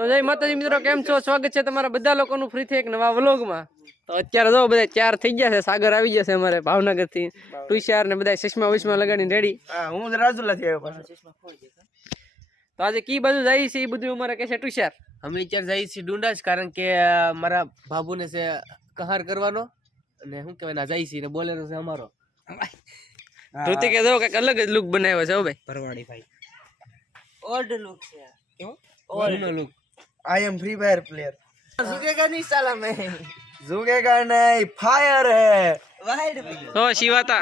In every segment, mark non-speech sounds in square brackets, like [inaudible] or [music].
તો જય માતાજી મિત્રો કેમ છો? સ્વાગત છે તમારા બધા લોકોનું ફરીથી એક નવા વ્લોગમાં. તો અત્યારે જો બધા ચાર થઈ ગયા છે સાગર આવી જશે અમારે ભાવનગર. થી ટુશિયાર ને બધા ચશ્મા વિશ્મા લગાડીને રેડી હું રાજુલા થી આવ્યો તો આજે કી બાજુ જાય છે એ બધું અમારે કે છે ટુશિયાર અમે અત્યારે જઈએ છીએ ડુંડાજ કારણ કે મારા બાબુને છે કહાર કરવાનો. અને શું કહેવાય ના જાય છે ને બોલેરો છે અમારો. ઋતિકે જો કંઈક અલગ જ લુક બનાવ્યો છે હો ભાઈ. ભરવાડી ભાઈ. ઓલ્ડ લુક છે. કેવું? Old look I am Free Fire player झुकेगा नहीं साला मैं झुकेगा नहीं फायर है वाइड તો શિવાતા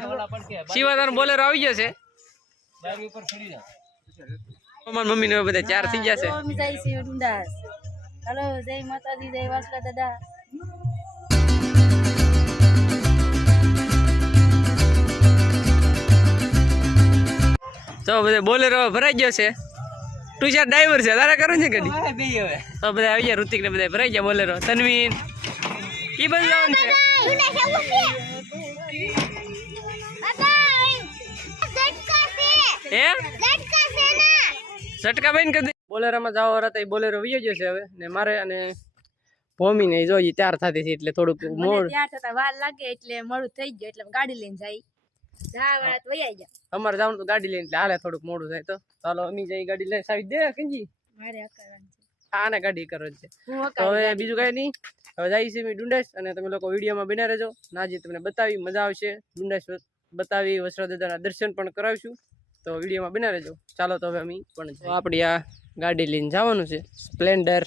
શિવાતા બોલેરો આવી જશે ઉપર ચડી જા અમારા મમ્મી ને બધા ચાર થઈ જશે અમે જઈ છીએ ડુંડાસ હલો જય માતાજી જય વાસલા દાદા તો બધા બોલેરો ભરાઈ ગયો છે ટુશિયાર ડ્રાઈવર છે તારે કરવું છે ગાડી? બે હવે. તો બધા આવી ગયા ઋતિક ને બધા ભરાઈ ગયા બોલેરો. તનવીન એ બધું જવાનું છે. હે ઝટકા બેન કરી બોલેરોમાં જવા વાળા હતા એ બોલેરો વિયો જશે હવે ને મારે અને ભોમી ને જોઈએ ત્યાર થતી હતી એટલે થોડુંક મોડ. વાર લાગે એટલે મોડું થઈ ગયું એટલે ગાડી લઈને જાય ગયા અમારે જવાનું તો ગાડી લઈને હાલે થોડુંક મોડું થાય તો. ચાલો અમી જઈ ગાડી લઈને સાવી દે કંજી. આને ગાડી કરો છે. તો હવે બીજું કઈ નહીં. હવે જાય છે ડુંડાઈશ અને તમે લોકો વિડીયોમાં બના રહેજો. નાજી તમને બતાવી મજા આવશે. ડુંડાઈશ બતાવી વસરા દાદાના દર્શન પણ કરાવીશું. તો વિડીયોમાં બના રહેજો. ચાલો તો હવે અમે પણ. આપણી આ ગાડી લઈને જવાનું છે. સ્પ્લેન્ડર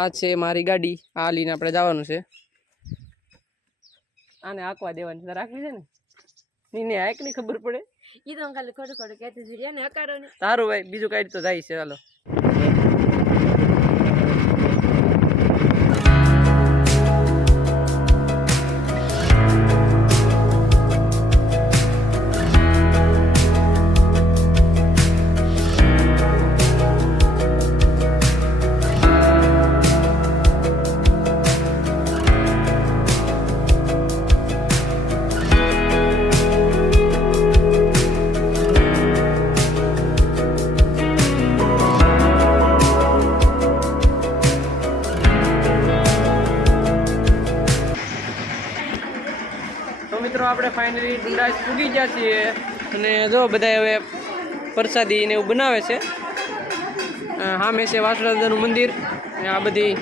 આ છે મારી ગાડી. આ લઈને આપણે જવાનું છે. આને આંકવા દેવાની રાખવી છે ને? નહીં આંકની ખબર પડે? ઈ તો ખાલી ખોટું ખોટું કહેતી હતી ને હકારો ને સારું ભાઈ બીજું કાઢી તો જાય છે ચાલો આપણે ફાઇનલી ડુંડાસ પૂગી ગયા છીએ. અને જો બધા હવે પ્રસાદી ને એવું બનાવે છે. સામે છે વાસણાદાનું મંદિર અને આ બધી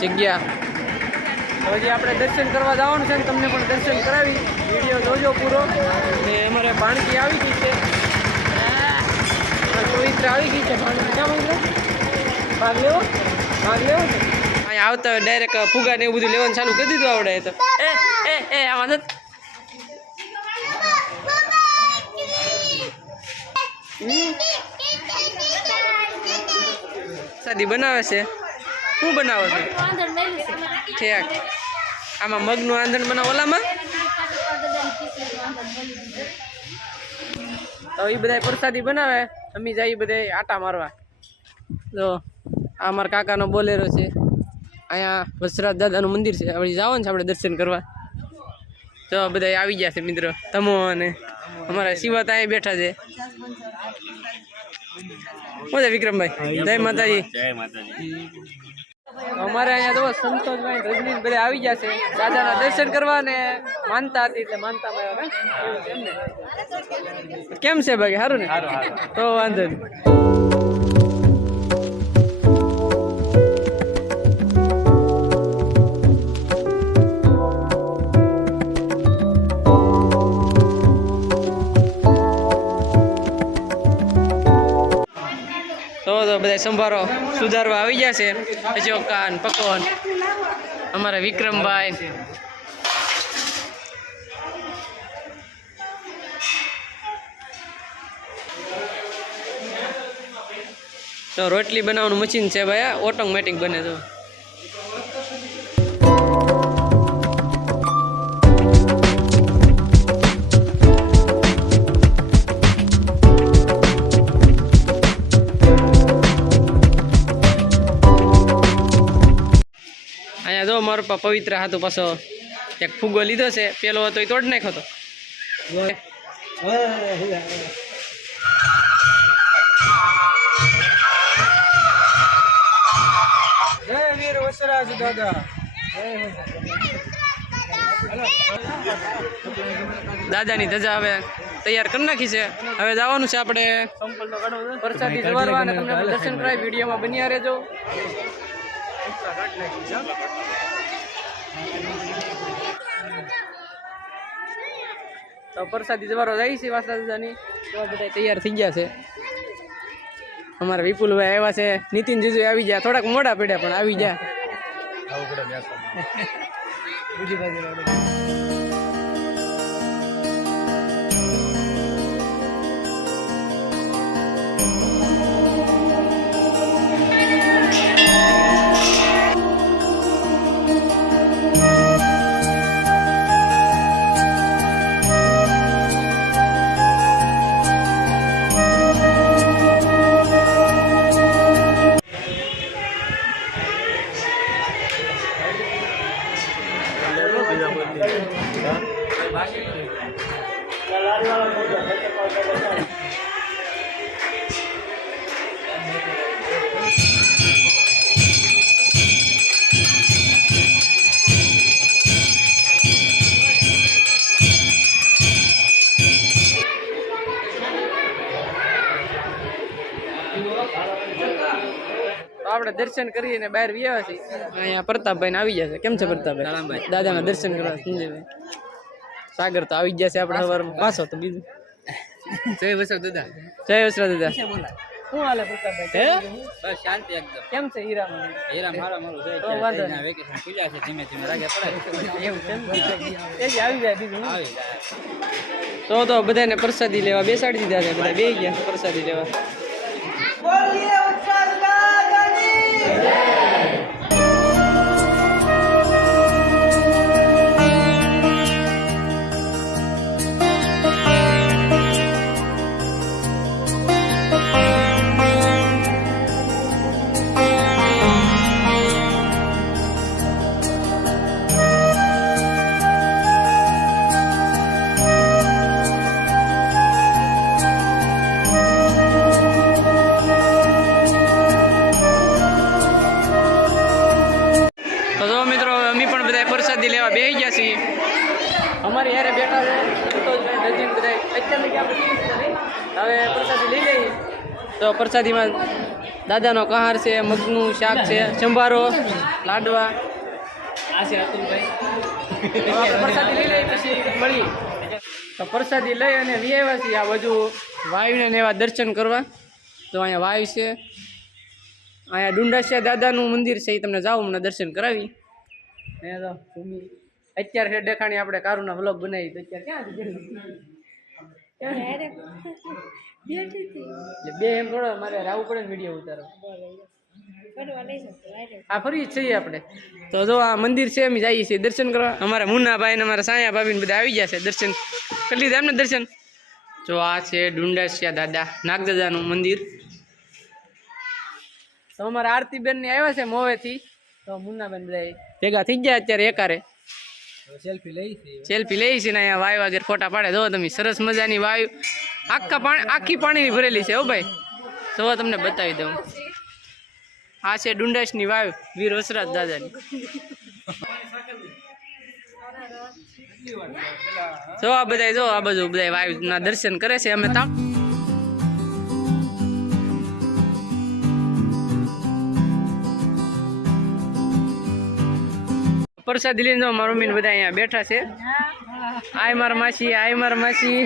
જગ્યા. હજી આપણે દર્શન કરવા જવાનું છે ને, તમને પણ દર્શન કરાવી. વીડિયો જોજો પૂરો. અને અમારે ભાણકી આવી ગઈ છે. પવિત્ર આવી ગઈ છે ભાણકી. ભાગ લેવો? ભાગ લેવો અહીંયા આવતા ડાયરેક્ટ ફુગા ને એવું બધું લેવાનું ચાલુ કરી દીધું આવડે તો. એ એ એ, આમાં સાદી બનાવે છે? શું બનાવો છો? ઠેક. આમાં મગનું આંધણ બનાવો, ઓલામાં? તો એ બધા પ્રસાદી બનાવે, અમે જઈએ બધા આટા મારવા. તો આ મારા કાકાનો બોલેરો છે. અહીંયા વસરાજ દાદાનું મંદિર છે. આપણે જવાનું છે આપણે દર્શન કરવા. તો બધા આવી ગયા છે મિત્રો તમો અને અમારા શિવત ત્યાં બેઠા છે. શું વિક્રમભાઈ? જય માતાજી. અમારે અહીંયા તો સંતોષભાઈ રજની બધા આવી ગયા છે. દાદાના દર્શન કરવા ને માનતા હતી એટલે માનતા. કેમ છે ભાઈ? સારું ને? તો વાંધો નહીં. બધા સંભારો સુધારવા આવી ગયા છે. ચોકાન પકોન અમારા વિક્રમભાઈ. તો રોટલી બનાવવાનું મશીન છે ભાઈ ઓટોમેટિક બને તો. જો પવિત્ર હાથો પાછો. એક ફુગ્ગો લીધો છે પેલો હતો એ તોડ નાખ્યો હતો. દાદાની ધજા હવે તૈયાર કરી નાખી છે. હવે જવાનું છે આપણે પ્રસાદી જવારવા અને તમને દર્શન કરાવી વિડીયોમાં બન્યા રહેજો. તો પ્રસાદી જવારો જાય છે વાસણા દાદાની. તો બધા તૈયાર થઈ ગયા છે. અમારા વિપુલભાઈ આવ્યા છે. નીતિન જીજુ આવી ગયા. થોડાક મોડા પડ્યા પણ આવી ગયા. [laughs] આપણે દર્શન કરીને બહાર વ્યા છીએ અહીંયા પ્રતાપભાઈ ને આવી ગયા છે. કેમ છે પ્રતાપભાઈ? દાદાના દર્શન કરવા સંજયભાઈ. સાગર તો આવી ગયા છે આપણે સવારમાં પાછો તો બીજું. જય વસર દાદા. જય વસરા દાદા. શું હાલે પ્રતાપભાઈ? હે? બસ શાંતિ એકદમ. કેમ છે હીરા હીરા મારા મારું છે તો વાંધો નહીં. વેકેશન ખુલ્યા છે ધીમે ધીમે રાજા પડે. એવું છે એ જ આવી જાય બીજું આવી જાય. તો તો બધાને પ્રસાદી લેવા બેસાડી દીધા છે બધા બે ગયા પ્રસાદી લેવા. તો પ્રસાદીમાં દાદાનો કહાર છે, મગનું શાક છે સંભારો લાડવા. આ છે પ્રસાદી લઈ મળીએ. તો પ્રસાદી લઈ અને વિયાવ્યા છીએ આ બાજુ વાયુને એવા દર્શન કરવા. તો અહીંયા વાયુ છે. અહીંયા ડુંડાસિયા દાદાનું મંદિર છે, એ તમને જાઓ મને દર્શન કરાવી. અત્યારે છે દેખાણી આપણે કારુના વ્લોગ બનાવી. તો અત્યારે ક્યાં છે અરે, બેઠી હતી. એટલે બે એમ થોડો મારે રાવું પડે ને વીડિયો ઉતારો. ફરવા લઈ જતો, અરે. આ ફરી જ છીએ આપણે. તો જો આ મંદિર છે અમે જઈએ છીએ. દર્શન કરવા. અમારા મુન્નાભાઈ ને અમારા સાયા ભાભી ને બધા આવી ગયા છે દર્શન. કરી લીધા એમને દર્શન? જો આ છે ડુંડાસિયા દાદા નાગદાદાનું મંદિર. તો અમારા આરતીબેન ને આવ્યા છે મોવેથી. તો મુન્નાબેન બધા ભેગા થઈ ગયા અત્યારે એકારે. સેલ્ફી લઈ છે. ને અહીંયા વાયુ વગેરે ફોટા પાડે. જો તમે, સરસ મજાની વાયુ. આખા પાણી આખી પાણીની ભરેલી છે હો ભાઈ. જો તમને બતાવી દઉં. આ છે ડુંડાસની વાયુ, વીર વસરાજ દાદાની. જો આ બધા જો આ બાજુ બધા વાયુના દર્શન કરે છે. અમે તાપ પ્રસાદ લઈને જો મારા મમ્મી બધા અહીંયા બેઠા છે. આય માર માસી આય માર માસી.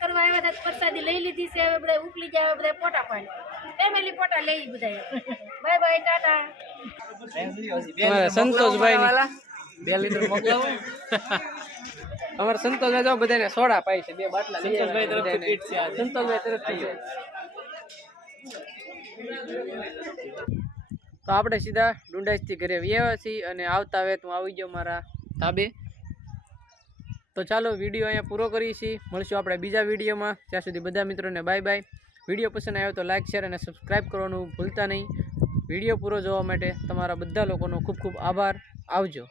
કરવા આવ્યા હતા તો પ્રસાદી લઈ લીધી છે. હવે બધા ઉકલી જાય બધા પોટા પાડે ફેમિલી પોટા લઈ બધા બાય બાય ટાટા. સંતોષભાઈ બે લીટર મોકલાવો. અમારા સંતોષભાઈ જો બધાને સોડા પાય છે. બે બાટલા સંતોષભાઈ તરફથી સંતોષભાઈ તરફથી છે. તો આપણે સીધા ડુંડાઈસથી ઘરે આવ્યા છીએ અને આવતા વેત હું આવી ગયો મારા ધાબે. તો ચાલો વીડિયો અહીંયા પૂરો કરીએ છીએ. મળશું આપણે બીજા વિડીયોમાં. ત્યાં સુધી બધા મિત્રોને બાય બાય વીડિયો પસંદ આવ્યો તો લાઇક શેર અને સબસ્ક્રાઈબ કરવાનું ભૂલતા નહીં. વીડિયો પૂરો જોવા માટે તમારા બધા લોકોનો ખૂબ ખૂબ આભાર. આવજો.